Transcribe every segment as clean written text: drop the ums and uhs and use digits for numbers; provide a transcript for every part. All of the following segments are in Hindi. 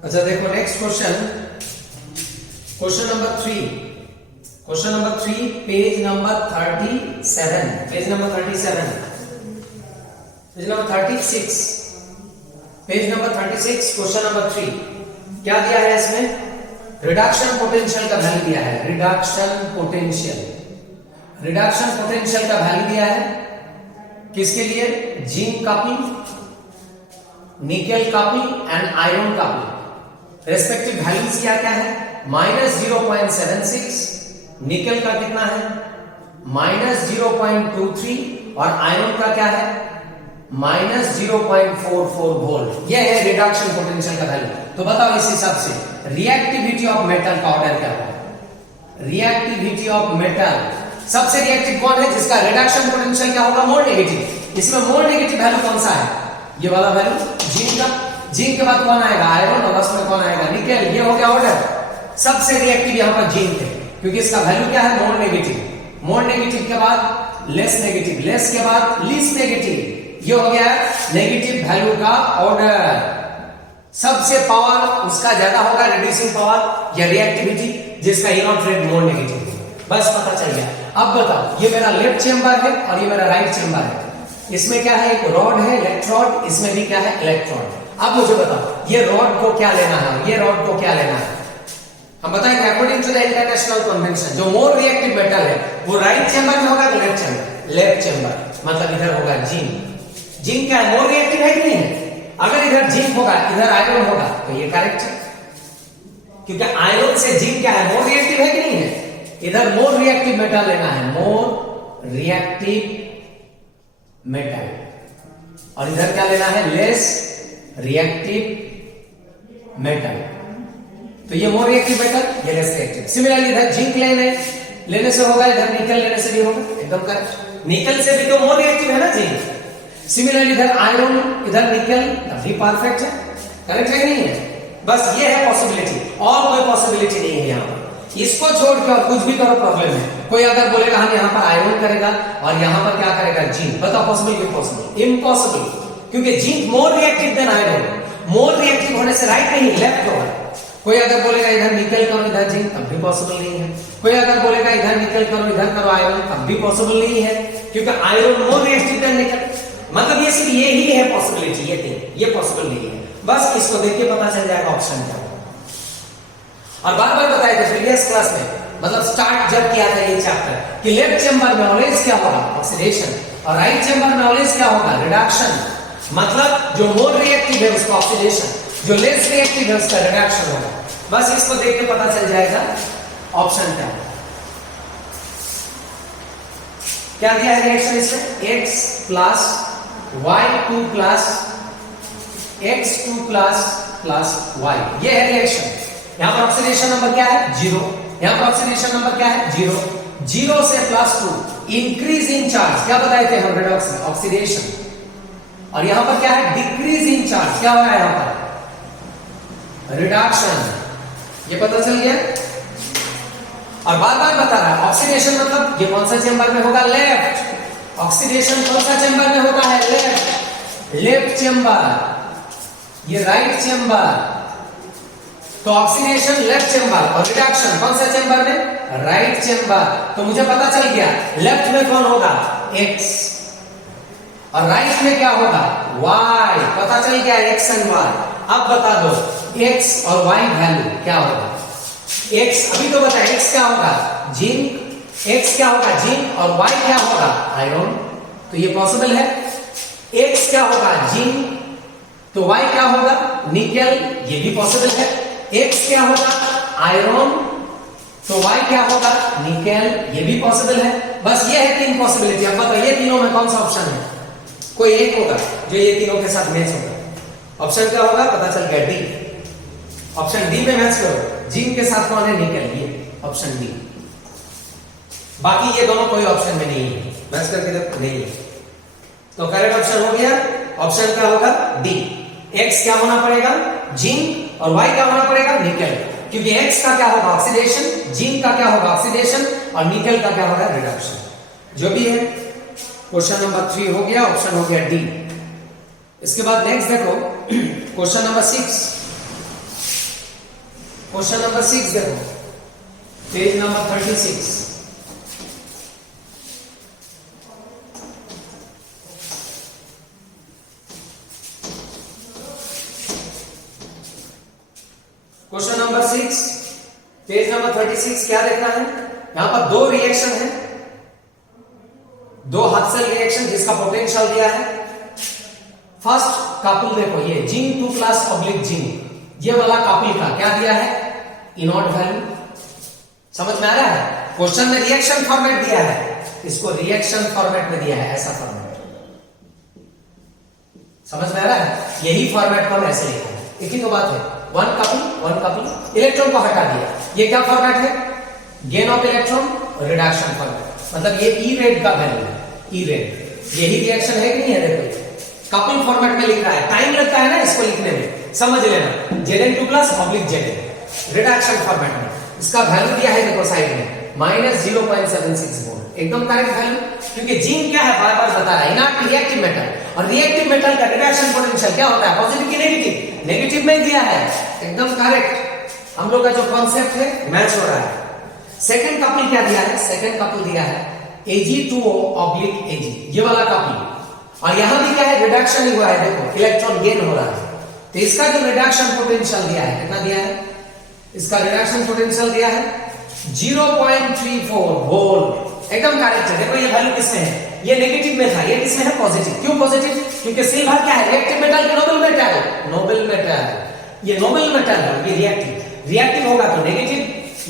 अच्छा देखो next question, question number 3, question number 3 page number 37, page number 36, page number 36 question number 3 क्या दिया है इसमें? रिडक्शन पोटेंशियल का वैल्यू दिया है। रिडक्शन पोटेंशियल का वैल्यू दिया है किसके लिए? Zinc copy, nickel copy and iron copy. Respective values क्या क्या है? -0.76, निकेल का कितना है? -0.23 और आयरन का क्या है? -0.44 वोल्ट। यह है रिडक्शन पोटेंशियल का वैल्यू। तो बताओ इस हिसाब से रिएक्टिविटी ऑफ मेटल का ऑर्डर क्या होगा? रिएक्टिविटी ऑफ मेटल, सबसे रिएक्टिव कौन है जिसका रिडक्शन पोटेंशियल क्या होगा? More negative. इसमें मोर नेगेटिव वैल्यू कौन सा है? ये वाला वैल्यू जिंक का। जिंक के बाद कौन आएगा? आयरन, और उसमें कौन आएगा? निकेल। ये हो गया ऑर्डर। सबसे रिएक्टिव यहां पर जिंक है क्योंकि इसका वैल्यू क्या है? More negative. मोर नेगेटिव के बाद लेस नेगेटिव, लेस के बाद लीस्ट नेगेटिव। ये हो गया नेगेटिव वैल्यू का ऑर्डर। सबसे पावर उसका ज्यादा होगा, रिड्यूसिंग पावर या रिएक्टिविटी, जिसका इनॉट रेट मोर नेगेटिव है। बस पता चल गया। अब बताओ, ये मेरा लेफ्ट चेंबर है और ये मेरा राइट चेंबर है। इसमें क्या है? एक रॉड है, इलेक्ट्रोड। इसमें भी क्या है? इलेक्ट्रॉन। अब मुझे बताओ ये रॉड को क्या लेना है, ये रॉड को क्या लेना है? हम बताएंगे according to the international convention जो मोर रिएक्टिव मेटल है वो राइट चेंबर में होगा कि लेफ्ट चेंबर? Left chamber. मतलब इधर होगा जिंक। जिंक क्या है? मोर रिएक्टिव है कि नहीं है? अगर इधर जिंक होगा, इधर आयरन होगा, तो ये करेक्ट है क्योंकि आयरन से जिंक क्या है? मोर रिएक्टिव है कि नहीं है? इधर मोर रिएक्टिव मेटल लेना है, मोर रिएक्टिव मेटल, और इधर क्या लेना है? Less reactive metal. तो ये मोर रिएक्टिव मेटल, ये लेस रिएक्टिव। सिमिलरली इधर जिंक लेने से होगा, इधर निकल लेने से भी होगा। एकदम करेक्ट। निकल से भी तो मोर रिएक्टिव है ना जिंक। सिमिलरली इधर आयरन, इधर निकल, तभी परफेक्ट है। करेक्ट है कि नहीं है? बस ये है पॉसिबिलिटी, और कोई पॉसिबिलिटी नहीं है यहां पर। इसको छोड़ के और कुछ भी करो प्रॉब्लम है। कोई अगर बोलेगा हम यहां पर आयरन करेगा और यहां पर क्या करेगा? जिंक। बताओ पॉसिबल कि इम्पॉसिबल? इम्पॉसिबल, क्योंकि zinc more reactive than iron. More reactive होने से राइट नहीं, लेफ्ट होगा। कोई अगर बोलेगा इधर निकल करो इधर जिंक, तब भी पॉसिबल नहीं है। कोई अगर बोलेगा इधर निकल करो इधर करो आयरन, तब भी पॉसिबल नहीं है क्योंकि आयरन मोर रिएक्टिव देन निकल। मतलब ये सिर्फ ये ही है पॉसिबिलिटी, ये पॉसिबल नहीं है। बस इसको देख के पता चल जाएगा ऑप्शन क्या है। और बार बार बताया था प्रीवियस क्लास में, मतलब स्टार्ट जब किया था ये चैप्टर, कि लेफ्ट चेंबर में ऑलवेज क्या होगा? ऑक्सीडेशन, और राइट चेंबर में ऑलवेज क्या होगा? रिडक्शन। मतलब जो मोर रिएक्टिव है उसका ऑक्सीडेशन, जो लेस रिएक्टिव है उसका रिडक्शन होगा। बस इसको देख के पता चल जाएगा ऑप्शन क्या है। क्या दिया है रिएक्शन इसमें? x plus y2 plus x2 plus y। ये है रिएक्शन। यहां पर ऑक्सीडेशन नंबर क्या है? 0। यहां पर ऑक्सीडेशन नंबर क्या है? 0। 0 से +2 इंक्रीज इन चार्ज। क्या बताए थे हम? Reduction, oxidation. और यहां पर क्या है? Decrease in charge. क्या हो रहा है यहां पर? रिडक्शन। ये पता चल गया। और बार बार बता रहा है ऑक्सीडेशन मतलब ये कौन सा चेंबर में होगा? लेफ्ट। ऑक्सीडेशन कौन सा चेंबर में होता है? लेफ्ट। Left chamber. ये राइट चेंबर। तो ऑक्सीडेशन लेफ्ट चेंबर और रिडक्शन कौन सा चेंबर में? Right chamber. तो मुझे पता चल गया लेफ्ट में कौन होगा? x, और राइट में क्या होगा? y। पता चल गया x एंड y। अब बता दो x और y वैल्यू क्या होगा? x अभी तो बता, x क्या होगा? जिंक। x क्या होगा? जिंक, और y क्या होगा? आयरन। तो ये पॉसिबल है। x क्या होगा? जिंक, तो y क्या होगा? निकेल। ये भी पॉसिबल है। x क्या होगा? आयरन, तो y क्या होगा? निकेल। ये भी पॉसिबल है। बस ये है 3 पॉसिबिलिटी। अब बताओ ये तीनों में कौन सा ऑप्शन है? कोई एक होगा जो ये तीनों के साथ मैच होगा। ऑप्शन क्या होगा? पता चल गया डी। ऑप्शन डी में मैच करो। जिंक के साथ कौन है? निकेल। ये ऑप्शन डी। बाकी ये दोनों कोई ऑप्शन में नहीं है, मैच करके देखो नहीं है। तो करेक्ट ऑप्शन हो गया। ऑप्शन क्या होगा? डी। x क्या होना पड़ेगा? जिंक, और y क्या होना पड़ेगा? निकेल। क्योंकि x का क्या होगा? ऑक्सीडेशन, जिंक का क्या होगा? ऑक्सीडेशन, और निकेल का क्या होगा? रिडक्शन। जो भी है क्वेश्चन नंबर 3 हो गया, ऑप्शन हो गया डी। इसके बाद नेक्स्ट देखो क्वेश्चन नंबर 6। क्वेश्चन नंबर 6 देखो, page number 36। Question number 6, page number 36। क्या देखना है? यहां पर दो रिएक्शन है, दो हाफ सेल रिएक्शन जिसका पोटेंशियल दिया है। फर्स्ट कपल देखो, ये जिंक 2+ ऑब्लिक जिंक, ये वाला कपल का क्या दिया है? इनॉट वैल्यू। समझ में आ रहा है? क्वेश्चन में रिएक्शन फॉर्मेट दिया है, इसको रिएक्शन फॉर्मेट में दिया है, ऐसा फॉर्मेट। समझ में आ रहा है? यही फॉर्मेट को हम ऐसे लिखा है। एक ही तो बात है, वन कपल, इलेक्ट्रॉन को हटा दिया। ये क्या फॉर्मेट है? Gain of electron, reduction format. मतलब ये ई रेड का वैल्यू है, ई रेड। यही रिएक्शन है कि नहीं है? देखो कपल फॉर्मेट में लिख रहा है, टाइम लगता है ना इसको लिखने में, समझ लेना। Zn2+ oblique Zn, reduction format में। इसका वैल्यू दिया है देखो साइड में, -0.76 वोल्ट। एकदम करेक्ट वैल्यू, क्योंकि जिंक क्या है बार बार बता रहा है, इनर्ट रिएक्टिव मेटल। और रिएक्टिव मेटल का रिडक्शन पोटेंशियल क्या होता है? पॉजिटिव की नेगेटिव? नेगेटिव में दिया है, एकदम करेक्ट। हम लोग का जो कॉन्सेप्ट है मैच हो रहा है। सेकंड कपल क्या दिया है? सेकंड कपल दिया है Ag2O ऑब्लिक Ag, ये वाला कपल। और यहां भी क्या है? रिडक्शन ही हुआ है, देखो इलेक्ट्रॉन गेन हो रहा है। तो इसका जो रिडक्शन पोटेंशियल दिया है, कितना दिया है? इसका रिडक्शन पोटेंशियल दिया है 0.34 वोल्ट। एकदम करेक्ट है। देखो ये वैल्यू किसमें है? ये नेगेटिव में था, ये किसमें है? पॉजिटिव। क्यों पॉजिटिव? क्योंकि सिल्वर क्या है? रिएक्टिव मेटल की नोबल मेटल, नोबल मेटल। ये नोबल मेटल है, ये रिएक्टिव। रिएक्टिव होगा तो नेगेटिव,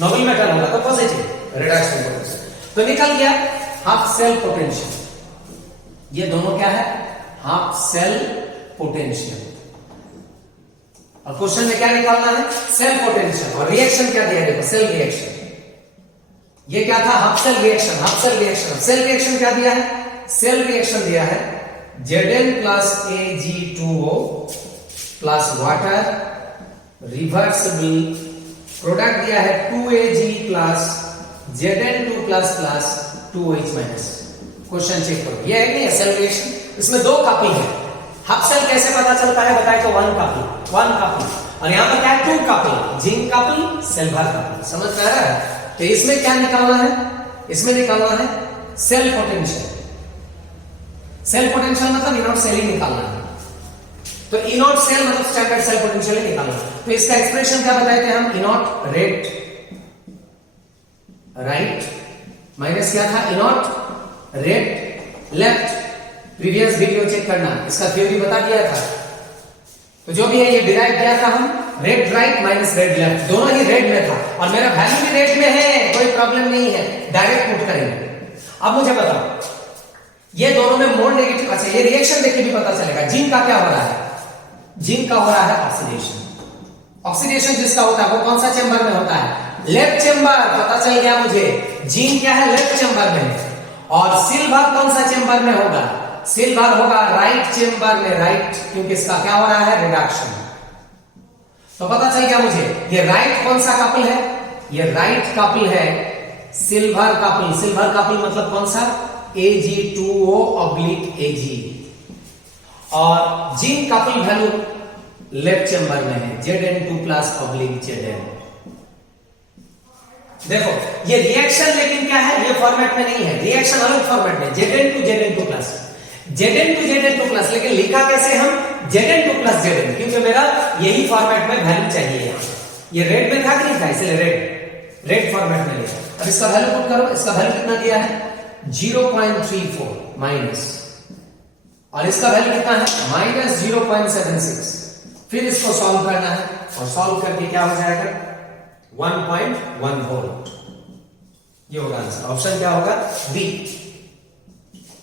नोबल मेटल होगा तो पॉजिटिव रिडक्शन पोटेंशियल। तो निकल गया हाफ सेल पोटेंशियल। ये दोनों क्या है? Half cell potential. और क्वेश्चन में क्या निकालना है? Cell potential. और रिएक्शन क्या दिया है? देखो सेल रिएक्शन। ये क्या था? Half cell reaction, half cell reaction. Cell reaction क्या दिया है? सेल रिएक्शन दिया है Zn+ Ag2O plus water reversible. Product दिया है 2Ag plus Zn2+ plus 2OH minus. Question check करो, ये है नहीं है सेल रिएक्शन। इसमें दो कपल है। हाफ सेल कैसे पता चलता है बताए तो वन कपल। और यहां पर क्या है? 2 couple, zinc couple, silver couple. समझ में आ रहा है? तो इसमें क्या निकालना है? इसमें निकालना है सेल पोटेंशियल। सेल पोटेंशियल मतलब इनॉट सेल ही निकालना है। तो इनॉट सेल मतलब स्टैंडर्ड सेल पोटेंशियल ही निकालना। तो इसका एक्सप्रेशन क्या बताए थे हम? इनॉट रेट राइट माइनस क्या था? इनॉट rate left. Previous video check करना, इसका थ्योरी बता दिया था। तो जो भी है ये डिराइव किया था हम, red right minus red left, दोनों ही रेड में था। और मेरा वैल्यू भी रेड में है, कोई प्रॉब्लम नहीं है, डायरेक्ट पुट करेंगे। अब मुझे बताओ, ये दोनों में मोर नेगेटिव। अच्छा ये रिएक्शन देख के भी पता चलेगा जिंक का क्या हो रहा है? जिंक का हो रहा है ऑक्सीडेशन। ऑक्सीडेशन जिसका होता है वो कौन सा चेंबर में होता है? Left chamber. पता चल गया मुझे, जिंक क्या है? लेफ्ट चेंबर में। और सिल्वर कौन सा चेंबर में होगा? सिल्वर होगा राइट चेंबर में, राइट, क्योंकि इसका क्या हो रहा है? रिडक्शन। तो पता चल गया मुझे ये राइट कौन सा कपल है? ये राइट कपल है सिल्वर कपल। सिल्वर कपल मतलब कौन सा? Ag2O oblique Ag। और zinc couple value left chamber में है, Zn2+ ऑब्लिक Zn। देखो ये रिएक्शन लेकिन क्या है? ये फॉर्मेट में नहीं है, रिएक्शन अलग फॉर्मेट में, Zn2 Zn2+, लेकिन लिखा कैसे हम? Zn2+ Zn, क्योंकि मेरा यही फॉर्मेट में वैल्यू चाहिए यहां। ये रेड में था कि नहीं था? इसलिए रेड फॉर्मेट में लिखा। अब इसका वैल्यू पुट करो। इसका वैल्यू कितना दिया है? 0.34 माइनस, और इसका वैल्यू कितना है? -0.76। फिर इसको सॉल्व करना है, और सॉल्व करके क्या हो जाएगा? 1.1 वोल्ट। ये होगा आंसर। ऑप्शन क्या होगा? बी।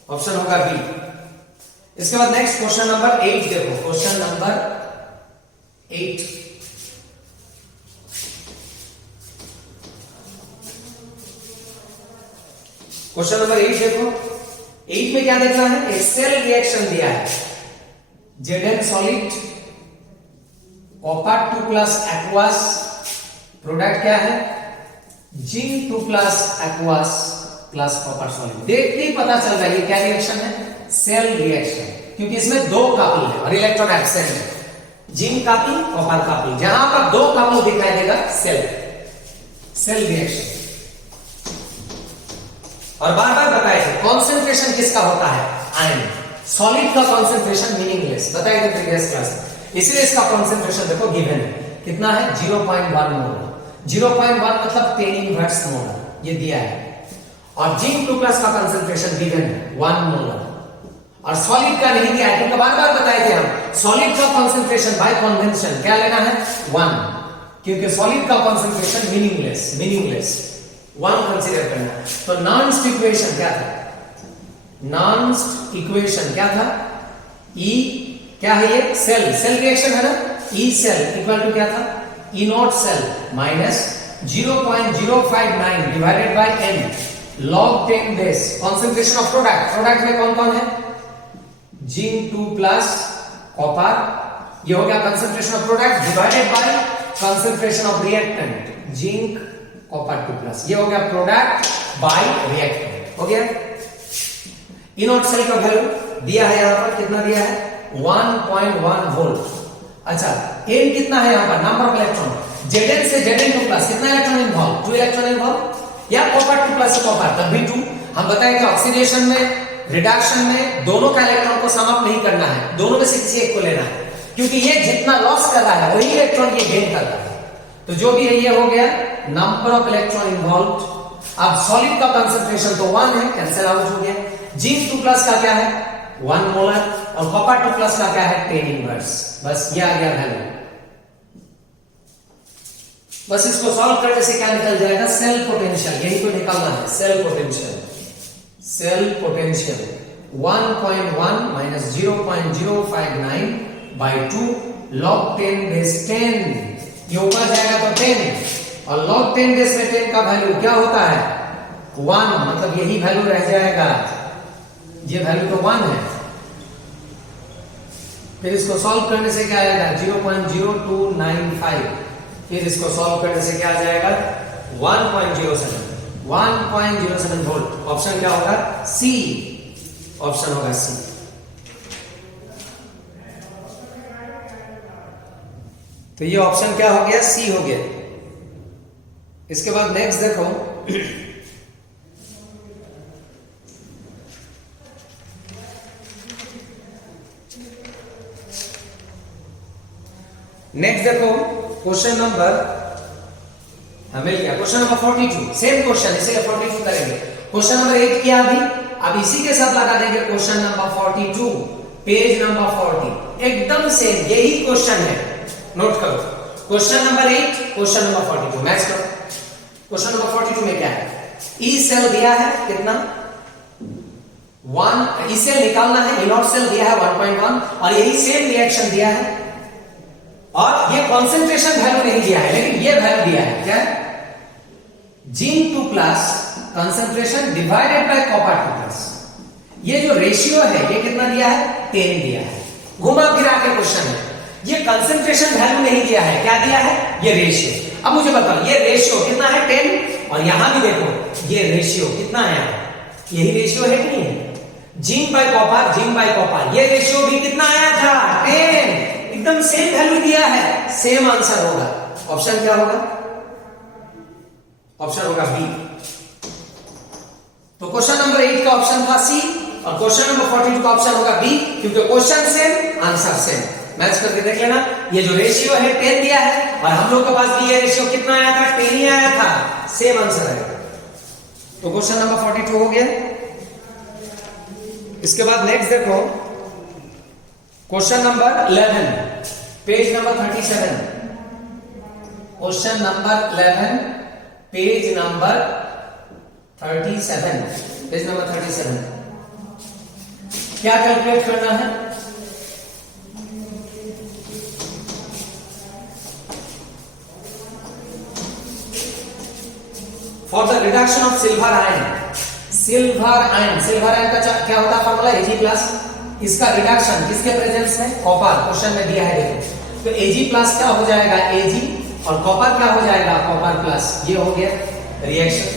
ऑप्शन होगा बी। इसके बाद नेक्स्ट क्वेश्चन नंबर 8 देखो। क्वेश्चन नंबर 8, क्वेश्चन नंबर 8 देखो। 8 में क्या देखना है? एक सेल रिएक्शन दिया है, Zn solid copper 2+ aqueous. Product क्या है? Zinc 2+ aqueous plus copper solid. देखते ही पता चल रहा है ये क्या रिएक्शन है? सेल रिएक्शन, क्योंकि इसमें दो कपल है और इलेक्ट्रॉन एब्सेंट है। जिंक कॉपी कॉपर कॉपी, जहां पर दो कॉपी दिखाई देगा सेल रिएक्शन। और बार बार बताए थे कॉन्सेंट्रेशन किसका होता है, आयन। सॉलिड का कॉन्सेंट्रेशन मीनिंगलेस, बताए थे प्रीवियस क्लास, इसलिए इसका कॉन्सेंट्रेशन देखो गिवन है, कितना है 0.1 मोल। 0.1 मतलब 10 इनवर्स मोल ये दिया है। और जिंक 2 प्लस का कंसंट्रेशन गिवन है 1 मोल। और सॉलिड का नहीं दिया है, क्योंकि बार बार बताए थे हम सॉलिड का कंसंट्रेशन बाय कन्वेंशन क्या लेना है 1, क्योंकि सॉलिड का कंसंट्रेशन मीनिंगलेस 1 कंसीडर करना है। तो नॉन्स्ट इक्वेशन क्या था, नॉन्स्ट इक्वेशन क्या था, E क्या है ये सेल रिएक्शन है ना, E सेल इक्वल टू क्या था, E naught cell minus 0.059 divided by n log 10 base concentration of product में कौन कौन है, जिंक 2 प्लस कॉपर, ये हो गया concentration of product, divided by concentration of reactant zinc copper 2 plus, ये हो गया प्रोडक्ट बाय रिएक्टेंट, हो गया। इनॉट सेल का वैल्यू दिया है, यहां पर कितना दिया है 1.1 वोल्ट। अच्छा n कितना है यहां पर, नंबर ऑफ इलेक्ट्रॉन, Zn से Zn2 प्लस कितना इलेक्ट्रॉन इन्वॉल्व, 2 इलेक्ट्रॉन इन्वॉल्व, या कॉपर 2 प्लस से कॉपर तब भी 2। हम बताएंगे ऑक्सीडेशन में रिडक्शन में दोनों का इलेक्ट्रॉन को सम अप नहीं करना है, दोनों में से किसी एक को लेना है, क्योंकि ये जितना लॉस कर रहा है वही इलेक्ट्रॉन ये गेन करता है। तो जो भी है ये हो गया नंबर ऑफ इलेक्ट्रॉन इन्वॉल्व। अब सॉलिड का कंसंट्रेशन तो 1 है, कैंसिल आउट हो गया। जिंक 2 प्लस का क्या है 1 मोलर, और कॉपर 2 प्लस का क्या है 10 इनवर्स। बस ये आ गया वैल्यू। बस इसको सॉल्व करने से क्या निकल जाएगा, सेल पोटेंशियल, यही तो निकालना है, cell potential 1.1 minus 0.059 by 2 log 10 base 10, ये ऊपर जाएगा तो 10, और log 10 बेस में 10 का वैल्यू क्या होता है 1, मतलब यही वैल्यू रह जाएगा, ये वैल्यू तो 1 है। फिर इसको सॉल्व करने से क्या आएगा 0.0295, फिर इसको सॉल्व करने से क्या आ जाएगा 1.07 वोल्ट। ऑप्शन क्या होगा सी, ऑप्शन होगा सी। तो ये ऑप्शन क्या हो गया सी हो गया। इसके बाद नेक्स्ट देखो नेक्स्ट देखो क्वेश्चन नंबर हमें क्या, क्वेश्चन नंबर 42, सेम क्वेश्चन इसलिए 42 करेंगे। क्वेश्चन नंबर 8 किया अभी, अब इसी के साथ लगा देंगे क्वेश्चन नंबर 42, पेज नंबर 40, एकदम सेम यही क्वेश्चन है, नोट करो। Question number 8 question number 42 match करो। क्वेश्चन नंबर 42 में क्या है, ई सेल दिया है कितना 1, ई सेल निकालना है, इनॉट सेल दिया है 1.1, और यही सेम रिएक्शन दिया है, और ये कॉन्सेंट्रेशन वैल्यू नहीं दिया है, लेकिन ये वैल्यू दिया है क्या, zinc 2 plus concentration divided by copper 2 plus. ये जो रेशियो है ये कितना दिया है 10 दिया है। घुमा फिरा के क्वेश्चन है, ये कंसंट्रेशन वैल्यू नहीं दिया है, क्या दिया है ये रेशियो। अब मुझे बताओ ये रेशियो कितना है 10, और यहां भी देखो ये रेशियो कितना है, यही रेशियो है कि नहीं है, जिंक बाय कॉपर, ये रेशियो भी कितना आया था 10, एकदम सेम वैल्यू दिया है, सेम आंसर होगा। ऑप्शन क्या होगा, ऑप्शन होगा बी। तो क्वेश्चन नंबर 8 का ऑप्शन था सी, और क्वेश्चन नंबर 42 का ऑप्शन होगा बी, क्योंकि question same answer same. Match करके देख लेना, ये जो रेशियो है 10 दिया है, और हम लोग के पास भी ये रेशियो कितना आया था 10 ही आया था, सेम आंसर है। तो क्वेश्चन नंबर 42 हो गया। इसके बाद नेक्स्ट देखो question number 11, page number 37, question number 11 page number 37, page number 37, क्या कैलकुलेट करना है, for the reduction of silver ion का क्या होता है फॉर्मूला Ag+, इसका रिडक्शन किसके प्रेजेंस में, कॉपर, क्वेश्चन में दिया है देखो। तो Ag+ क्या हो जाएगा Ag, और कॉपर क्या हो जाएगा कॉपर प्लस, ये हो गया रिएक्शन।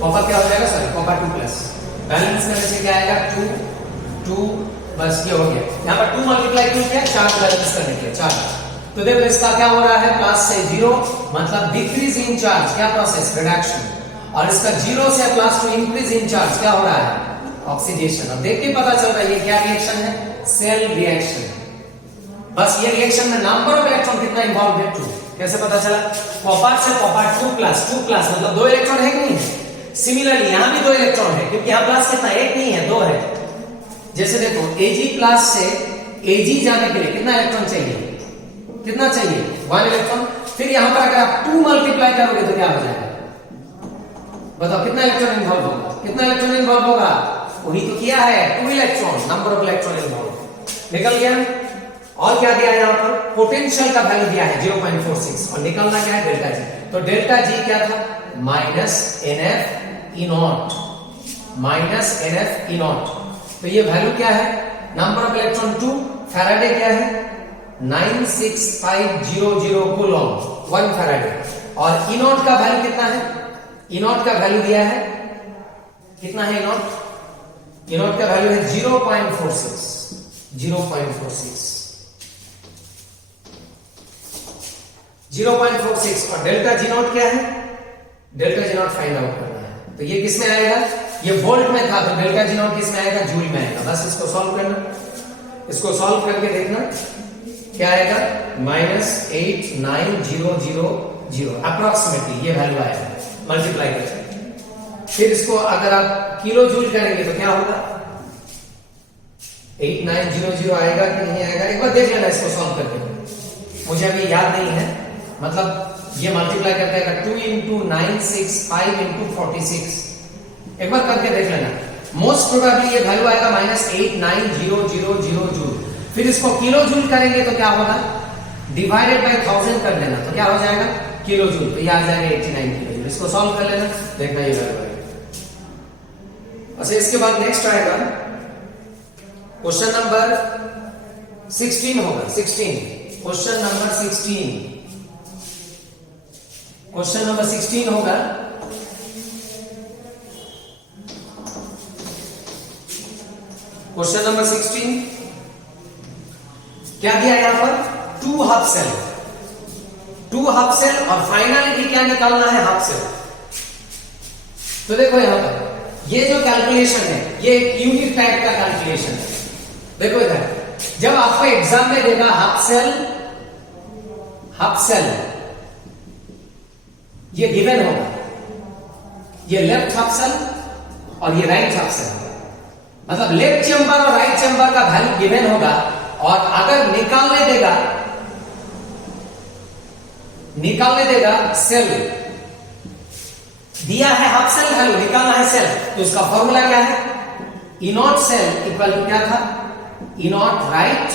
कॉपर क्या हो जाएगा, सॉरी कॉपर 2 प्लस, बैलेंस करने से क्या आएगा 2 2 बस ये हो गया। यहाँ पर 2 मल्टीप्लाई क्यों किया? चार्ज बैलेंस करने के लिए, चार्ज। तो देखो इसका क्या हो रहा है, प्लस से 0 मतलब डिक्रीज इन चार्ज, क्या प्रोसेस? रिडक्शन। और इसका 0 से plus two increase in charge, क्या हो रहा है? ऑक्सीडेशन। अब देख के पता चल रहा है ये क्या रिएक्शन है? Cell reaction. बस ये रिएक्शन में नंबर ऑफ इलेक्ट्रॉन कितना इन्वॉल्व है? 2। कैसे पता चला? कॉपर से कॉपर 2 प्लस मतलब 2 इलेक्ट्रॉन है कि नहीं है? सिमिलरली यहां भी 2 इलेक्ट्रॉन है, क्योंकि यहां प्लस कितना? 1 नहीं है, 2 है। जैसे देखो Ag प्लस से Ag जाने के लिए कितना इलेक्ट्रॉन चाहिए? कितना चाहिए? 1 इलेक्ट्रॉन। फिर यहां पर अगर आप 2 मल्टीप्लाई करोगे तो क्या हो जाएगा? बताओ कितना इलेक्ट्रॉन इन्वॉल्व होगा? कितना इलेक्ट्रॉन इन्वॉल्व होगा? वही तो किया है, 2 electron, number of electron involve. निकल गया। और क्या दिया है यहाँ पर? पोटेंशियल का वैल्यू दिया है 0.46 और निकलना क्या है? Delta G. तो डेल्टा जी क्या था? Minus NF E not, minus NF E not. तो ये वैल्यू क्या है? नंबर ऑफ इलेक्ट्रॉन 2, फैराडे क्या है? 96500 कूलॉम, 1 फैराडे। और E नॉट का वैल्यू कितना है? E नॉट का वैल्यू दिया है कितना है? E नॉट का वैल्यू है 0.46, 0.46, 0.46। और डेल्टा जी नॉट क्या है? Delta G not find out करना है। तो ये किस में आएगा? ये वोल्ट में था, तो डेल्टा जी नॉट किस में आएगा? जूल में आएगा। बस इसको सॉल्व करना, इसको सॉल्व करके देखना क्या आएगा? -89000 अप्रोक्सीमेटली ये वैल्यू आएगा मल्टीप्लाई करके। फिर इसको अगर आप किलो जूल करेंगे तो क्या होगा? 8900 आएगा कि नहीं आएगा? एक बार देख लेना इसको सॉल्व करके, मुझे अभी याद नहीं है। मतलब ये मल्टीप्लाई करके आएगा 2 × 965 × 46। एक बार करके देख लेना। मोस्ट प्रोबेबली ये वैल्यू आएगा -89000 जूल। फिर इसको किलो जूल करेंगे तो क्या होगा? डिवाइडेड बाय 1000 कर देना, तो क्या हो जाएगा? Kilo joule. तो ये आ जाएगा 89 किलो जूल। इसको सॉल्व कर लेना, देखना ये वैल्यू आएगा। अच्छा, इसके बाद नेक्स्ट आएगा क्वेश्चन नंबर 16 होगा। 16 क्वेश्चन नंबर 16, क्वेश्चन नंबर 16 होगा। क्वेश्चन नंबर 16 क्या दिया यहां पर? 2 हाफ सेल, 2 हाफ सेल और फाइनली क्या निकालना है? Half cell. तो देखो यहां पर ये जो कैलकुलेशन है ये एक यूनिक टाइप का कैलकुलेशन है। देखो इधर, जब आपको एग्जाम में देगा हाफ सेल, हाफ सेल ये गिवन होगा, ये लेफ्ट हाफ सेल और ये राइट हाफ सेल, मतलब लेफ्ट चेंबर और राइट चेंबर का वैल्यू गिवन होगा। और अगर निकालने देगा सेल, दिया है हाफ सेल वैल्यू, निकालना है सेल, तो उसका फॉर्मूला क्या है? E naught cell equal to क्या था? E नॉट राइट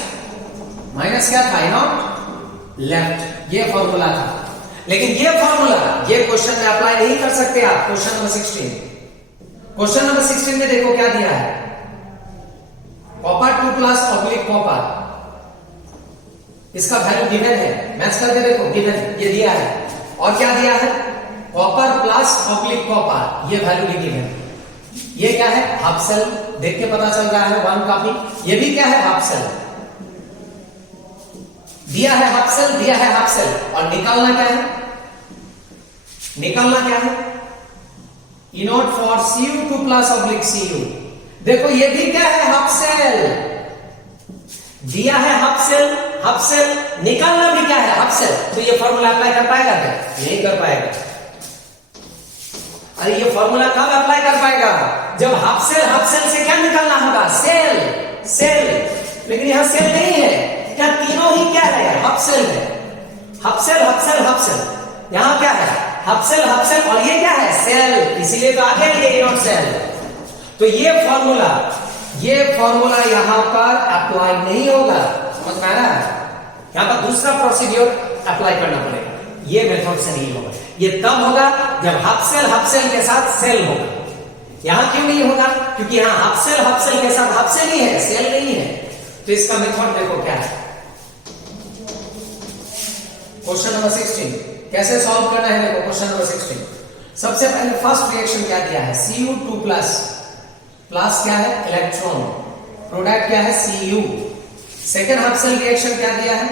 माइनस क्या था? E naught left. ये फॉर्मूला था। लेकिन ये फॉर्मूला ये क्वेश्चन में अप्लाई नहीं कर सकते आप। क्वेश्चन नंबर 16, क्वेश्चन नंबर 16 में देखो क्या दिया है? कॉपर 2 प्लस ऑब्लिक कॉपर, इसका वैल्यू गिवन है। मैच करके देखो, गिवन ये दिया है। और क्या दिया है? कॉपर प्लस ऑब्लिक कॉपर, ये वैल्यू भी गिवन है। ये क्या है? Half cell. देख के पता चल रहा है 1 कॉपी। ये भी क्या है? Half cell. दिया है हाफ सेल, दिया है हाफ सेल। और निकालना क्या है? निकालना क्या है? E naught for Cu2 plus oblique Cu। देखो ये भी क्या है? Half cell. दिया है हाफ सेल, हाफ सेल। निकालना भी क्या है? Half cell. तो ये फॉर्मूला अप्लाई कर पाएगा क्या? नहीं कर पाएगा। अरे ये फॉर्मूला कब अप्लाई कर पाएगा? जब हाफ सेल से क्या निकालना होगा? Cell, cell. लेकिन यहां सेल नहीं है। क्या तीनों ही क्या है? हाफ सेल है। Half cell, half cell, half cell. यहां क्या है? हाफ सेल और ये क्या है? सेल। इसीलिए तो आ गया ये E नॉट सेल। तो ये फॉर्मूला यहां पर अप्लाई नहीं होगा। समझ में आ रहा है? यहां पर दूसरा प्रोसीड्यूर अप्लाई करना पड़ेगा। ये मेथड से नहीं होगा। ये तब होगा जब हाफ सेल के साथ सेल होगा। यहां क्यों नहीं होगा? क्योंकि यहां हाफ सेल के साथ हाफ सेल ही है, सेल नहीं है। तो इसका मेथड देखो क्या है। क्वेश्चन नंबर 16 कैसे सॉल्व करना है? देखो क्वेश्चन नंबर 16, सबसे पहले फर्स्ट रिएक्शन क्या दिया है? Cu2 प्लस, प्लस क्या है? इलेक्ट्रॉन, प्रोडक्ट क्या है Cu। Second half cell reaction क्या दिया है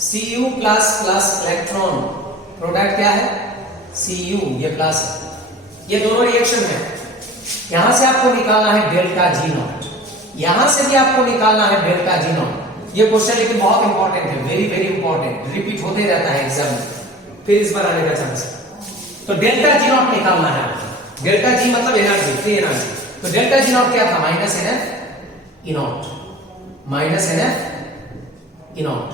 Cu plus plus electron, product क्या है Cu, ये प्लस है। ये दोनों रिएक्शन है। यहां से आपको निकालना है डेल्टा जी नॉट, यहां से भी आपको निकालना है डेल्टा जी नॉट। ये क्वेश्चन लेकिन बहुत इंपॉर्टेंट है, वेरी वेरी इंपॉर्टेंट, रिपीट होते रहता है एग्जाम में, फिर इस बार आने का चांस है। तो डेल्टा जी नॉट निकालना है आपको। डेल्टा जी मतलब एनर्जी, फ्री एनर्जी। तो डेल्टा जी नॉट क्या था minus NF E not, minus NF E not.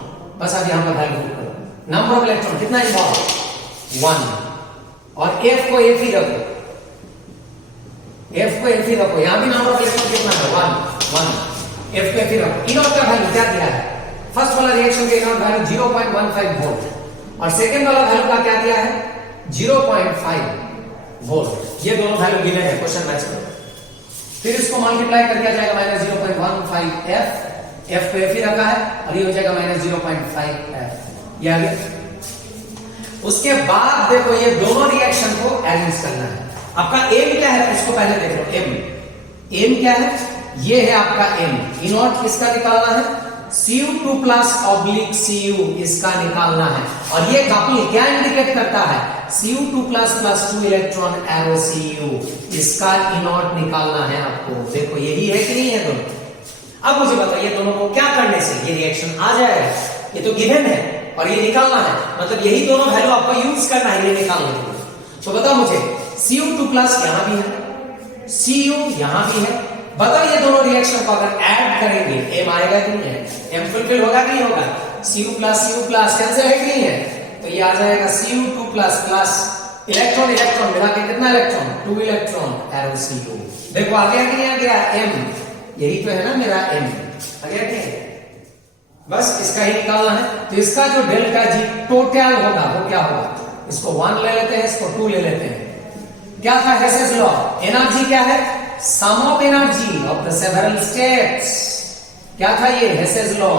बस अब यहां पर वैल्यू पुट करो। नंबर ऑफ इलेक्ट्रॉन कितना इन्वॉल्व 1 और F को F ही रखो, F को F ही रखो। यहां भी नंबर ऑफ इलेक्ट्रॉन कितना है 1 F को F ही रखो। ई नॉट का वैल्यू क्या दिया है, फर्स्ट वाला रिएक्शन का ई नॉट वैल्यू 0.15 वोल्ट और सेकंड वाला वैल्यू का क्या दिया है 0.5 वोल्ट। ये दोनों वैल्यू गिवन है, क्वेश्चन मैच करो। फिर इसको मल्टीप्लाई करके आ जाएगा माइनस 0.15 F, F को F ही रखा है और ये हो जाएगा माइनस 0.5 F। ये आ गया। उसके बाद देखो ये दोनों रिएक्शन को अरेंज करना है। आपका एम क्या है इसको पहले देख लो। एम क्या है, ये है आपका एम। ई नॉट किसका निकालना है Cu2 प्लस ऑब्लिक Cu, इसका निकालना है। और ये कपल क्या इंडिकेट करता है Cu2 plus plus 2 electron arrow Cu, इसका ई नॉट निकालना है आपको। देखो यही है कि नहीं है दोनों। अब मुझे बताइए दोनों को क्या करने से ये रिएक्शन आ जाएगा, ये तो गिवन है और ये निकालना है, मतलब यही दोनों वैल्यू आपको यूज करना है ये निकालने के लिए। तो बताओ मुझे Cu2 प्लस यहां भी है, Cu यहां भी है, बताओ ये दोनों रिएक्शन को अगर ऐड करेंगे एम आएगा कि नहीं है, एम फुलफिल होगा कि नहीं होगा, Cu प्लस कैंसिल है कि नहीं है, तो ये आ जाएगा Cu2 plus plus electron electron मिला के कितना इलेक्ट्रॉन 2 इलेक्ट्रॉन एरो Cu। देखो आ गया कि नहीं आ गया एम, यही तो है ना मेरा एम, आ गया कि बस इसका ही निकालना है। तो इसका जो डेल्टा जी टोटल होगा वो क्या होगा, इसको 1 ले लेते हैं, इसको 2 ले लेते हैं। क्या था हेसेस लॉ, एनर्जी क्या है sum of energy of the several states. क्या था ये Hess's law,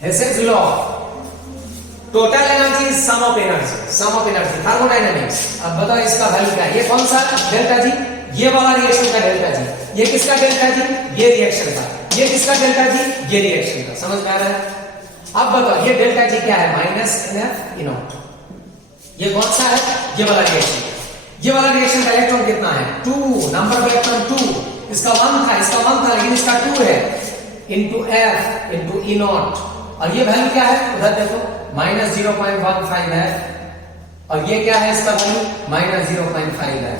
Hess's law total energy is sum of energy, sum of energy thermodynamics. अब बताओ इसका वैल्यू क्या है, ये कौन सा डेल्टा जी, ये वाला रिएक्शन का डेल्टा जी, ये किसका डेल्टा जी, ये रिएक्शन का, ये किसका डेल्टा जी, ये रिएक्शन का। समझ में आ रहा है। अब बताओ ये डेल्टा जी क्या है माइनस NF ई नॉट, ये कौन सा है, ये वाला रिएक्शन। ये वाला रिएक्शन का इलेक्ट्रॉन कितना है 2, नंबर ऑफ इलेक्ट्रॉन 2, इसका 1 था, इसका 1 था लेकिन इसका 2 है, into F into E not. और ये वैल्यू क्या है उधर देखो माइनस 0.15 है और ये क्या है इसका वैल्यू माइनस 0.5 है।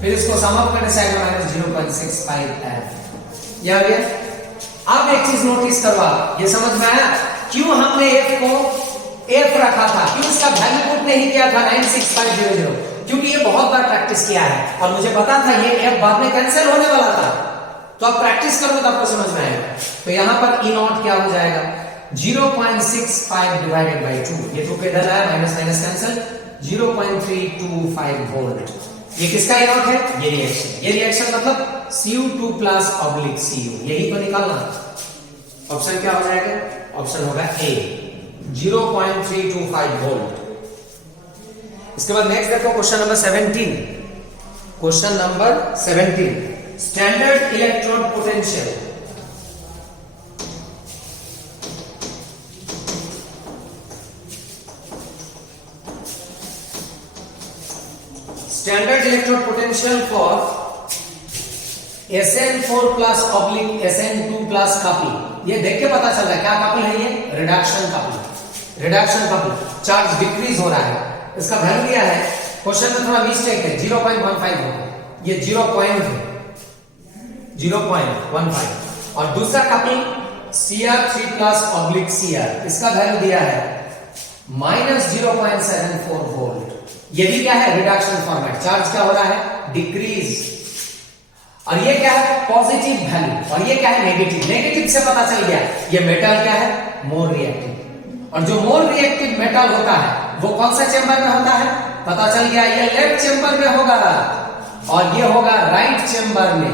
फिर इसको सम अप करने से आएगा माइनस 0.65 F। ये आ गया। अब एक चीज नोटिस करवा, ये समझ में आया क्यों हमने F को F रखा था, क्यों इसका वैल्यू पुट नहीं किया था 96500, क्योंकि ये बहुत बार प्रैक्टिस किया है और मुझे पता था ये F बाद में कैंसिल होने वाला था। तो आप प्रैक्टिस करोगे तो आपको समझ में आएगा। तो यहां पर ई नॉट क्या हो जाएगा 0.65 डिवाइडेड बाई 2, ये 2 पे इधर आया माइनस माइनस कैंसिल 0.325 वोल्ट। ये किसका ई नॉट है, ये रिएक्शन, ये रिएक्शन मतलब Cu2 प्लस ऑब्लिक Cu, यही तो निकालना। ऑप्शन क्या हो जाएगा, ऑप्शन होगा ए 0.325 वोल्ट। इसके बाद नेक्स्ट देखो question number 17, question number 17 standard electrode potential. Standard electrode potential for SN4 plus oblique SN2 plus couple. ये देख के पता चल रहा है क्या कपल है, ये reduction couple, reduction couple, charge decrease हो रहा है। इसका वैल्यू दिया है, क्वेश्चन में थोड़ा मिस्टेक है 0.15 होगा, ये 0.15 और दूसरा couple Cr3 plus oblique Cr, इसका वैल्यू दिया है माइनस 0.74 वोल्ट। ये भी क्या है रिडक्शन फॉर्मेट, चार्ज क्या हो रहा है डिक्रीज। और ये क्या है पॉजिटिव वैल्यू और ये क्या है नेगेटिव। नेगेटिव से पता चल गया ये मेटल क्या है मोर रिएक्टिव, और जो मोर रिएक्टिव मेटल होता है वो कौन सा चेंबर में होता है पता चल गया, ये लेफ्ट चेंबर में होगा और ये होगा राइट चेंबर में।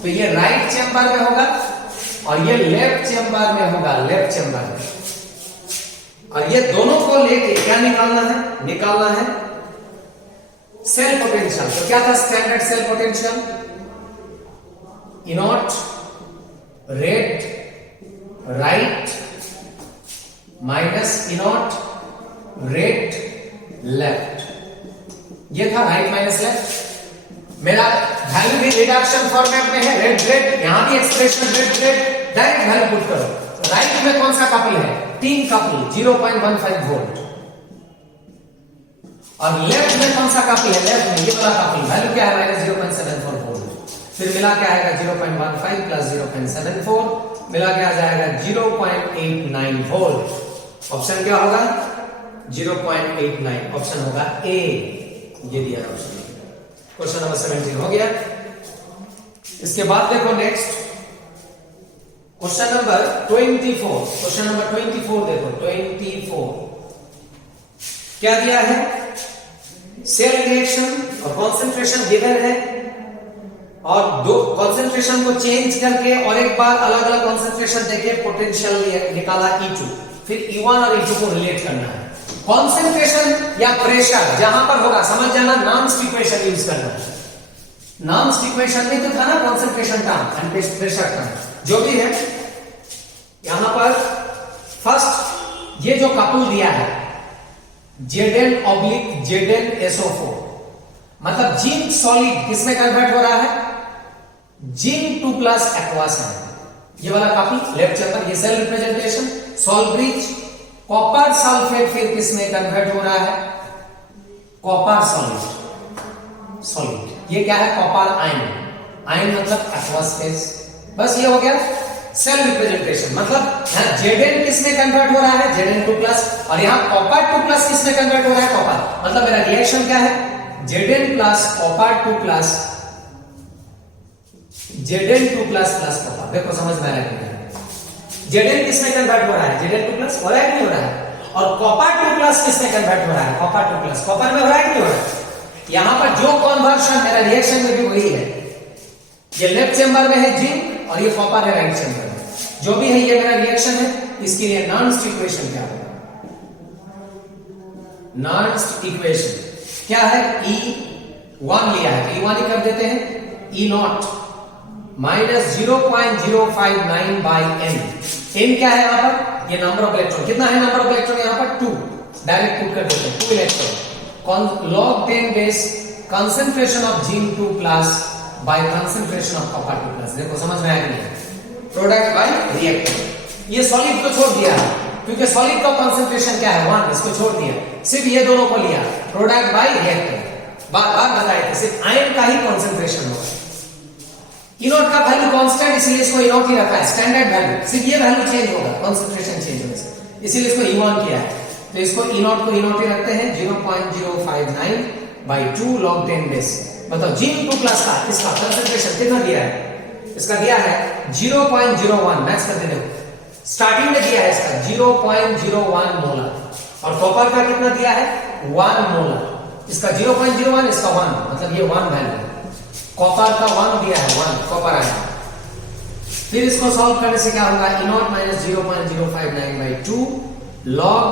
तो ये राइट चेंबर में होगा और ये लेफ्ट चेंबर में होगा, लेफ्ट चेंबर में। और ये दोनों को लेके क्या निकालना है, निकालना है सेल पोटेंशियल। तो क्या था standard cell potential E naught rate right minus E naught rate left। ये था राइट माइनस लेफ्ट। मेरा वैल्यू भी रिडक्शन फॉर्मेट में है, रेट रेट, यहां भी expression rate rate, direct value put करो। राइट में कौन सा कपल है? 3 कपल 0.15 वोल्ट, और लेफ्ट में कौन सा कपल है? लेफ्ट में ये वाला कपल, वैल्यू क्या है? -0.74 वोल्ट। फिर मिला के आएगा 0.15 प्लस 0.74, मिला के आ जाएगा 0.89 वोल्ट। ऑप्शन क्या होगा? 0.89, ऑप्शन होगा ए। ये दिया ऑप्शन। क्वेश्चन नंबर 17 हो गया। इसके बाद देखो next question number 24। Question number 24 देखो, 24 क्या दिया है? सेल रिएक्शन और कॉन्सेंट्रेशन गिवन है, और दो कॉन्सेंट्रेशन को चेंज करके और एक बार अलग अलग कॉन्सेंट्रेशन देके पोटेंशियल निकाला E2, फिर E1 और E2 को रिलेट करना है। कॉन्सेंट्रेशन या प्रेशर जहां पर होगा, समझ जाना, नॉन इक्वेशन यूज करना है। नॉन इक्वेशन में तो था ना concentration term and pressure term, जो भी है यहां पर फर्स्ट ये जो कपल दिया है Zn/Zn SO4, मतलब जिंक सॉलिड किसमें कन्वर्ट हो रहा है? जिंक 2 प्लस एक्वास है। ये वाला कपल लेफ्ट चैप्टर, ये cell representation, salt bridge, copper sulphate फिर किसमें कन्वर्ट हो रहा है? Copper solid, solid. ये क्या है? कॉपर आयन, आयन मतलब एक्वास फेज। बस ये हो गया सेल रिप्रेजेंटेशन। मतलब Zn किसमें कन्वर्ट हो रहा है? Zn 2 प्लस, और यहां कॉपर 2 प्लस किसमें कन्वर्ट हो रहा है? कॉपर। मतलब मेरा रिएक्शन क्या है? Zn plus copper 2 plus Zn 2 plus plus copper. देखो समझ में आ रहा है? Zn किसमें कन्वर्ट हो रहा है? Zn 2 प्लस हो रहा है कि नहीं हो रहा है? और कॉपर 2 प्लस किसमें कन्वर्ट हो रहा है? कॉपर 2 प्लस कॉपर में हो रहा है कि नहीं हो रहा है? यहां पर जो कन्वर्शन मेरा रिएक्शन में भी वही है। ये लेफ्ट चेंबर में है जिंक और ये कॉपर है राइट चेंबर में। जो भी है ये मेरा रिएक्शन है। इसके लिए नॉन इक्वेशन क्या होगा? नॉन इक्वेशन क्या है? E1 लिया है तो E1 ही कर देते हैं। E naught minus 0.059 by n। n क्या है यहां पर? ये नंबर ऑफ इलेक्ट्रॉन। कितना है नंबर ऑफ इलेक्ट्रॉन यहां पर? 2। डायरेक्ट पुट कर देते हैं 2 electron. log 10 base concentration of zinc 2 plus by concentration of copper 2 plus. देखो समझ में आया नहीं? Product by reactor. ये सॉलिड को छोड़ दिया क्योंकि सॉलिड का कंसंट्रेशन क्या है? 1, इसको छोड़ दिया, सिर्फ ये दोनों को लिया, प्रोडक्ट बाय रिएक्टर। बार बताए थे सिर्फ आयन का ही कंसंट्रेशन होगा। E naught का वैल्यू कांस्टेंट, इसलिए इसको E naught ही रखा है, स्टैंडर्ड वैल्यू। सिर्फ ये वैल्यू चेंज होगा कंसंट्रेशन चेंज होने से, इसीलिए इसको E1 किया है। तो इसको E naught को E naught ही रखते हैं। 0.059 बाई 2 log 10 बेस। बताओ जिंक 2 प्लस का इसका कंसंट्रेशन कितना दिया है? इसका दिया है 0.01। मैच करते देखो, स्टार्टिंग में दिया है इसका 0.01 मोलर, और कॉपर का कितना दिया है? 1 मोलर। इसका 0.01, इसका 1, मतलब ये 1 वैल्यू। कॉपर का 1 दिया है, 1 कॉपर आया। फिर इसको सॉल्व करने से क्या होगा? E naught minus 0.059 by 2 log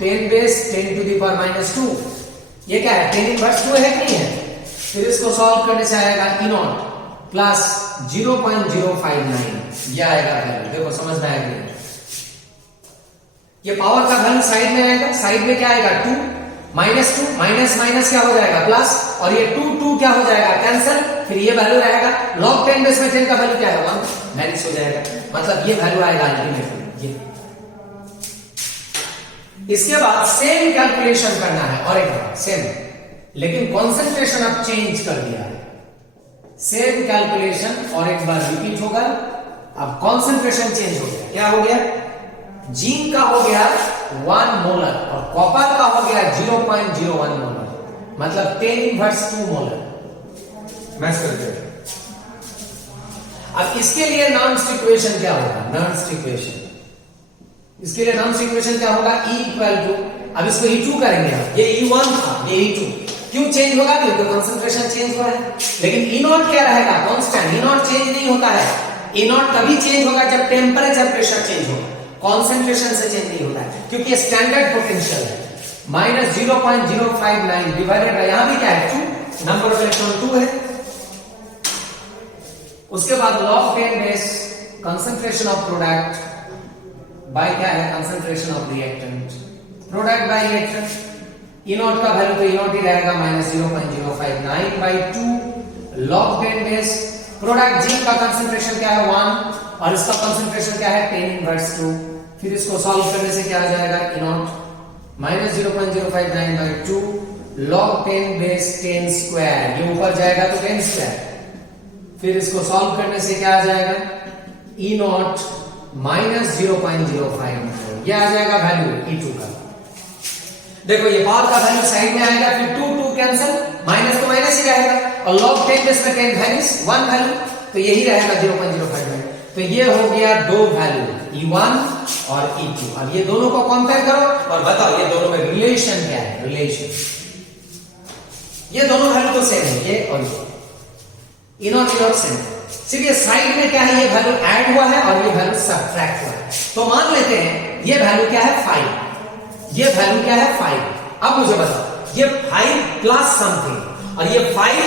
10 base 10 to the power minus 2। ये क्या है? 10 इनवर्स 2 है कि नहीं है? फिर इसको सॉल्व करने से आएगा E naught प्लस 0.059, ये आएगा वैल्यू। देखो समझ में आएगा? ये पावर का वैल्यू साइड में आएगा, साइड में क्या आएगा? 2 माइनस 2 माइनस माइनस क्या हो जाएगा? प्लस, और ये 2 क्या हो जाएगा? कैंसिल। फिर ये वैल्यू रहेगा log 10 बेस में 10 का वैल्यू क्या है? 1 माइनस हो जाएगा, मतलब ये वैल्यू आएगा अल्टीमेटली ये। इसके बाद सेम कैलकुलेशन करना है और एक बार सेम, लेकिन कॉन्सेंट्रेशन अब चेंज कर दिया है। सेम कैलकुलेशन और एक बार रिपीट होगा। अब कॉन्सेंट्रेशन चेंज हो गया। क्या हो गया? जिंक का हो गया 1 मोलर और कॉपर का हो गया 0.01 मोलर, मतलब 10 इनवर्स 2 मोलर। मैच करते हैं। अब इसके लिए नॉन इक्वेशन क्या होगा? नॉन इक्वेशन, इसके लिए नॉन इक्वेशन क्या होगा? E इक्वल टू, अब इसको E2 करेंगे। ये E1 था, ये E2 क्यों चेंज होगा? क्योंकि कंसंट्रेशन चेंज हुआ है। लेकिन E naught क्या रहेगा? कांस्टेंट। E naught चेंज नहीं होता है। E naught तभी चेंज होगा जब टेम्परेचर प्रेशर चेंज होगा, कंसंट्रेशन से चेंज नहीं होता है, क्योंकि ये स्टैंडर्ड पोटेंशियल है। माइनस 0.059 डिवाइडेड बाय, यहां भी क्या है? 2, नंबर ऑफ इलेक्ट्रॉन 2 है। उसके बाद log 10 base concentration of product by क्या है, concentration of reactant, product by reactant. E naught का वैल्यू तो ई नॉट ही रहेगा -0.059/2 log 10 बेस प्रोडक्ट जी का कंसंट्रेशन क्या है 1 और इसका कंसंट्रेशन क्या है 10^2। फिर इसको सॉल्व करने से क्या आ जाएगा, ई नॉट -0.059/2 log 10 बेस 10 स्क्वायर, ये ऊपर जाएगा तो 10 स्क्वायर। फिर इसको सॉल्व करने से क्या आ जाएगा, ई नॉट -0.059, ये आ जाएगा वैल्यू E2 का। देखो ये पावर का वैल्यू साइड में आएगा, फिर 2 कैंसिल, माइनस तो माइनस ही रहेगा और log 10 बेस में 10 वैल्यूज 1 वैल्यू तो यही रहेगा 0.059। तो ये हो गया दो वैल्यू E1 और E2। अब ये दोनों को कंपेयर करो और बताओ ये दोनों में रिलेशन क्या है, रिलेशन। ये दोनों वैल्यू तो सेम है, ये और ये E नॉट सेम, सिर्फ ये साइड में क्या है, ये वैल्यू ऐड हुआ है और ये वैल्यू सब्ट्रैक्ट हुआ है। तो मान लेते हैं ये वैल्यू क्या है 5, ये वैल्यू क्या है 5। अब मुझे बताओ ये 5 प्लस समथिंग और ये 5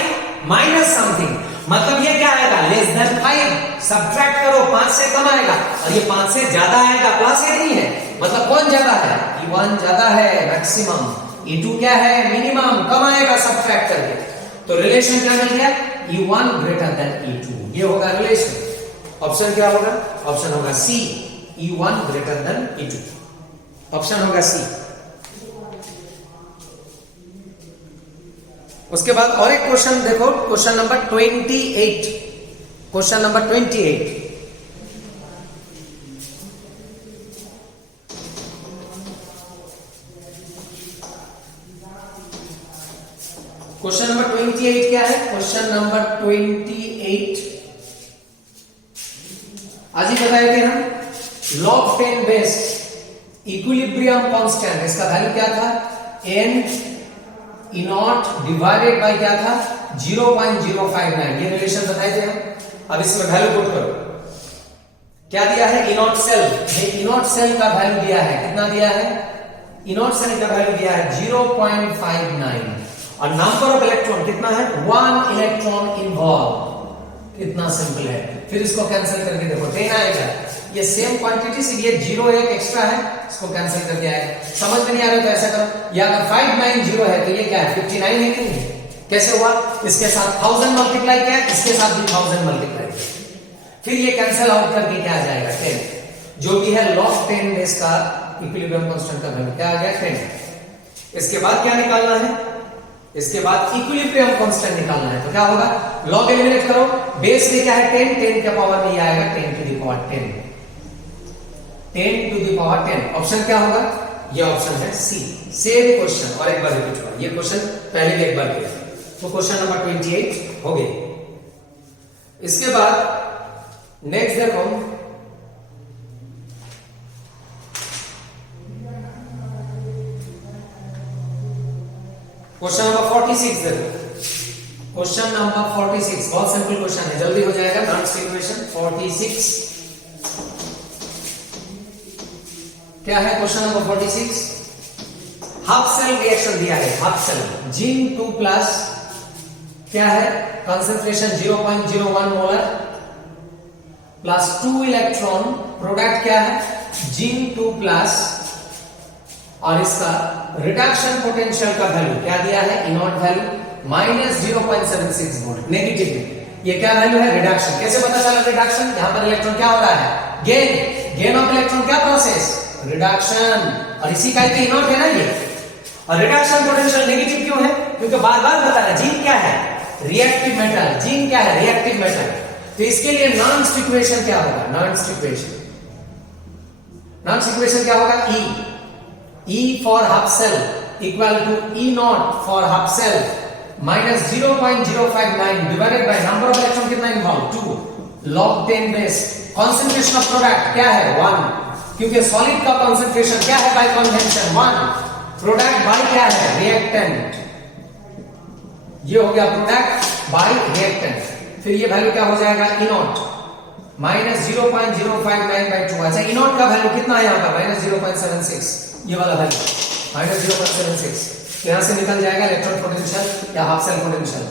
माइनस समथिंग, मतलब ये क्या आएगा लेस देन 5। सब्ट्रैक्ट करो 5 से कम आएगा और ये 5 से ज्यादा आएगा, प्लस ये नहीं है, मतलब कौन ज्यादा है, E1 ज्यादा है मैक्सिमम, E2 क्या है मिनिमम, कम आएगा सब्ट्रैक्ट करके। तो रिलेशन क्या मिल गया, E1 ग्रेटर देन E2, ये होगा रिलेशन। ऑप्शन क्या होगा, ऑप्शन होगा C, E1 greater than E2, option होगा C। उसके बाद और एक क्वेश्चन देखो, question number 28, question number 28। Question number 28 क्या है, क्वेश्चन नंबर 28 आज ही बताए थे हम, log 10 बेस इक्विलिब्रियम कांस्टेंट, इसका वैल्यू क्या था n E not divided by क्या था 0.059, ये रिलेशन बताए थे हम। अब इसमें वैल्यू पुट करो, क्या दिया है E naught cell, E naught cell का वैल्यू दिया है, कितना दिया है, E नॉट सेल का वैल्यू दिया है 0.59 और नंबर ऑफ इलेक्ट्रॉन कितना है 1 इलेक्ट्रॉन इन्वॉल्व, कितना सिंपल है। फिर इसको कैंसिल करके देखो 10 आएगा, ये सेम क्वांटिटी से ये 0 एक एक्स्ट्रा है, इसको कैंसिल कर दिया है। समझ में नहीं आ रहा तो ऐसा करो, या अगर 590 है तो ये क्या है 59 है कि नहीं, कैसे हुआ, इसके साथ 1000 मल्टीप्लाई किया, इसके साथ भी 1000 मल्टीप्लाई किया, फिर ये कैंसिल आउट करके क्या आ जाएगा 10, जो भी है log 10 बेस का इक्विलिब्रियम कांस्टेंट का वैल्यू क्या आ गया 10। इसके बाद क्या निकालना है, इसके बाद इक्विलिब्रियम कांस्टेंट निकालना है, तो क्या होगा log एलिमिनेट करो, बेस में क्या है 10, 10 के पावर में ये आएगा 10 to the power 10, 10 to the power 10, option क्या होगा, ये ऑप्शन है C। सेम क्वेश्चन और एक बार रिपीट हुआ, ये क्वेश्चन पहले भी एक बार किया, तो क्वेश्चन नंबर 28 हो गया। इसके बाद नेक्स्ट देखो, क्वेश्चन नंबर 46 देखो, क्वेश्चन नंबर 46 बहुत सिंपल क्वेश्चन है, जल्दी हो जाएगा। नॉट्स की इक्वेशन 46 क्या है, question number 46 half cell reaction दिया है, हाफ सेल जिंक 2 प्लस क्या है concentration 0.01 molar plus 2 electron, product क्या है जिंक 2 प्लस और इसका रिडक्शन पोटेंशियल का वैल्यू क्या दिया है E not value -0.76 volt negative में, ये क्या वैल्यू है रिडक्शन। कैसे पता चला रिडक्शन, यहां पर इलेक्ट्रॉन क्या हो रहा है गेन ऑफ इलेक्ट्रॉन, क्या प्रोसेस रिडक्शन, और इसी का E नॉट है ना ये। और रिडक्शन पोटेंशियल नेगेटिव क्यों है, क्योंकि बार बार बताना जिंक क्या है रिएक्टिव मेटल, जिंक क्या है रिएक्टिव मेटल, तो इसके लिए नॉन्स इक्वेशन क्या होगा, नॉन्स इक्वेशन क्या होगा E for half cell equal to E naught for half cell minus 0.059 divided by number of electron कितना involve 2 log 10 base concentration of product क्या है 1, क्योंकि सॉलिड का concentration क्या है by convention 1, प्रोडक्ट बाय क्या है रिएक्टेंट, ये हो गया प्रोडक्ट बाय रिएक्टेंट। फिर ये वैल्यू क्या हो जाएगा E naught -0.059/2। अच्छा E naught का वैल्यू कितना है यहाँ पर -0.76, ये वाला वैल्यू -0.76, यहां से निकल जाएगा इलेक्ट्रॉन पोटेंशियल या हाफ सेल पोटेंशियल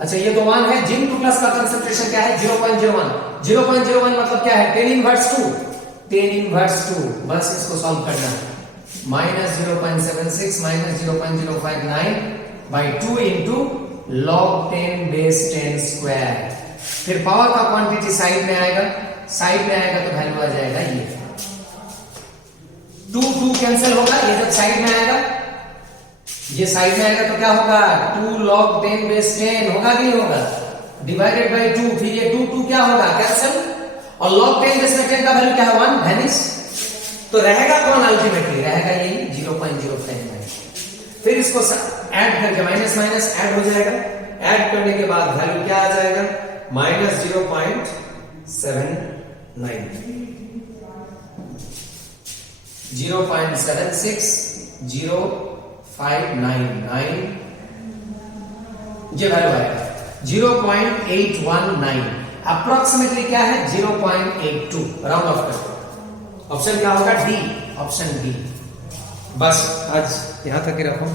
अच्छा ये तो 1 है, जिंक 2 प्लस का कंसंट्रेशन क्या है 0.01, 0.01 मतलब क्या है 10 इनवर्स 2, 10 इनवर्स 2, बस इसको सॉल्व करना है। -0.76 -0.059 by 2 into log 10 base 10 square. फिर पावर का क्वांटिटी साइड में आएगा, साइड में आएगा तो वैल्यू आ जाएगा ये 2 कैंसिल होगा, ये जब साइड में आएगा, ये साइड में आएगा तो क्या होगा 2 log 10 base 10 होगा कि नहीं होगा, डिवाइडेड बाय 2, फिर ये 2 क्या होगा कैंसिल, और log 10 base 10 का वैल्यू क्या है 1 वैनिश, तो रहेगा कौन अल्टीमेटली, रहेगा यही 0.059। फिर इसको ऐड करके माइनस माइनस ऐड हो जाएगा, ऐड करने के बाद वैल्यू क्या आ जाएगा -0.79, 0.76059 ये वैल्यू आएगा 0.819, अप्रोक्सीमेटली क्या है 0.82, राउंड ऑफ करते। ऑप्शन क्या होगा डी, ऑप्शन डी। बस आज यहां तक ही रखो।